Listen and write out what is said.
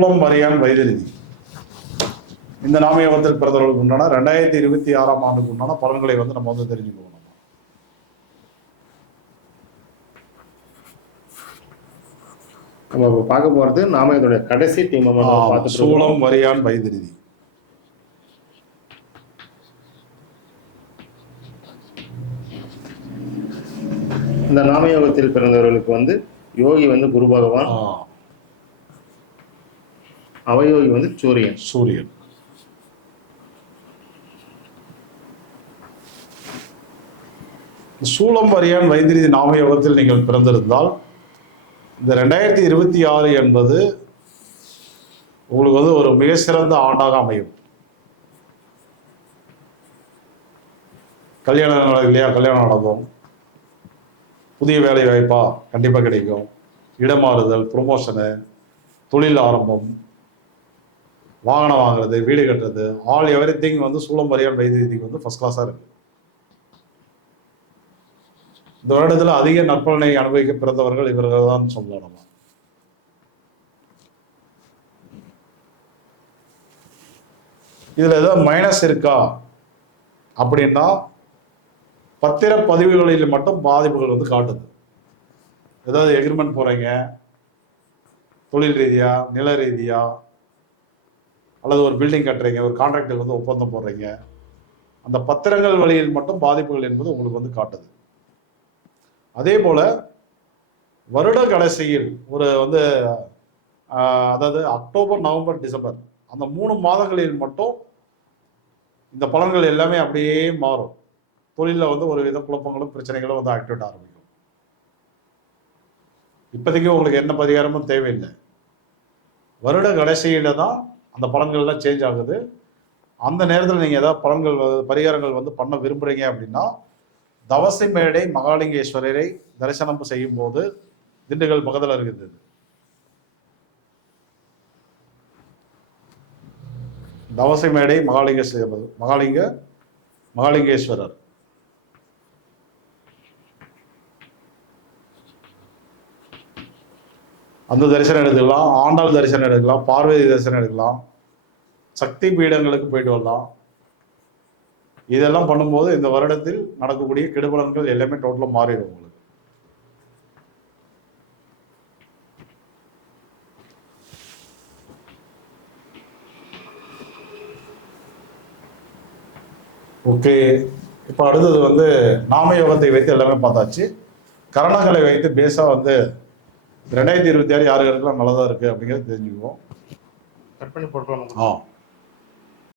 சூலம் மரியான் வைத்திருதி இந்த நாமயோகத்தில் பிறந்தவர்களுக்கு உண்டான 2026ஆம் ஆண்டுக்கு உண்டான பலன்களை வந்து நம்ம வந்து தெரிஞ்சுக்கணும். நம்ம பார்க்க போறது நாமயோகத்தோட கடைசி டீம் சூலம் மரியான் வைத்திருதி. இந்த நாமயோகத்தில் பிறந்தவர்களுக்கு வந்து யோகி வந்து குரு பகவான், அவயோகி வந்து சூரியன். சூலம் மரியான் வைத்திருதி நாமயோகத்தில் நீங்கள் பிறந்திருந்தால் இந்த 2026 என்பது உங்களுக்கு வந்து ஒரு மிக சிறந்த ஆண்டாக அமையும். கல்யாணம் நடக்கலையா, கல்யாணம் நடக்கும். புதிய வேலை வாய்ப்பா கண்டிப்பாக கிடைக்கும். இடமாறுதல், ப்ரொமோஷனு, தொழில் ஆரம்பம், வாகனம் வாங்குறது, வீடு கட்டுறது, ஆல் எவ்ரி திங் வந்து சூலம் மரியான் வைத்தியத்துக்கு வந்து ஃபர்ஸ்ட் கிளாஸாக இருக்கு. இந்த வருடத்தில் அதிக நற்பலனை அனுபவிக்க பிறந்தவர்கள் இவர்கள் தான் சொல்லலாம். நம்ம இதுல ஏதாவது மைனஸ் இருக்கா அப்படின்னா பத்திர பதிவுகளில் மட்டும் பாதிப்புகள் வந்து காட்டுது. ஏதாவது எக்ரிமெண்ட் போறீங்க, தொழில் ரீதியா, நில ரீதியா, அல்லது ஒரு பில்டிங் கட்டுறீங்க, ஒரு கான்ட்ராக்டுக்கு வந்து ஒப்பந்தம் போடுறீங்க, அந்த பத்திரங்கள் வழியில் மட்டும் பாதிப்புகள் என்பது உங்களுக்கு வந்து காட்டுது. அதே போல வருட கடைசியில் ஒரு வந்து அதாவது அக்டோபர், நவம்பர், டிசம்பர் அந்த 3 மாதங்களில் மட்டும் இந்த பலன்கள் எல்லாமே அப்படியே மாறும். தொழிலில் வந்து ஒரு வித குழப்பங்களும் பிரச்சனைகளும் வந்து ஆக்டிவேட் ஆரம்பிக்கும். இப்போதைக்கு உங்களுக்கு என்ன பரிகாரமும் தேவையில்லை. வருட கடைசியில தான் அந்த பலன்கள்லாம் சேஞ்ச் ஆகுது. அந்த நேரத்தில் நீங்கள் ஏதாவது பரிகாரங்கள் வந்து பண்ண விரும்புகிறீங்க அப்படின்னா தவசி மேடை மகாலிங்கேஸ்வரரை தரிசனம் செய்யும் போது, திண்டுக்கல் பக்கத்தில் இருக்குது, தவசி மேடை மகாலிங்கேஸ்வரர் அந்த தரிசனம் எடுத்துக்கலாம். ஆண்டாள் தரிசனம் எடுக்கலாம், பார்வதி தரிசனம் எடுக்கலாம், சக்தி பீடங்களுக்கு போயிட்டு வரலாம். இதெல்லாம் பண்ணும்போது இந்த வருடத்தில் நடக்கக்கூடிய கெடுபலன்கள் எல்லாமே டோட்டலாக மாறிடும் உங்களுக்கு. ஓகே, இப்போ அடுத்தது வந்து நாமயோகத்தை வைத்து எல்லாமே பார்த்தாச்சு. கரணங்களை வைத்து பேஸாக வந்து 2026 யார் யாருக்கெல்லாம் நல்லதாக இருக்குது அப்படிங்கிறது தெரிஞ்சுக்குவோம். கட் பண்ணி போட்டுருவோம்.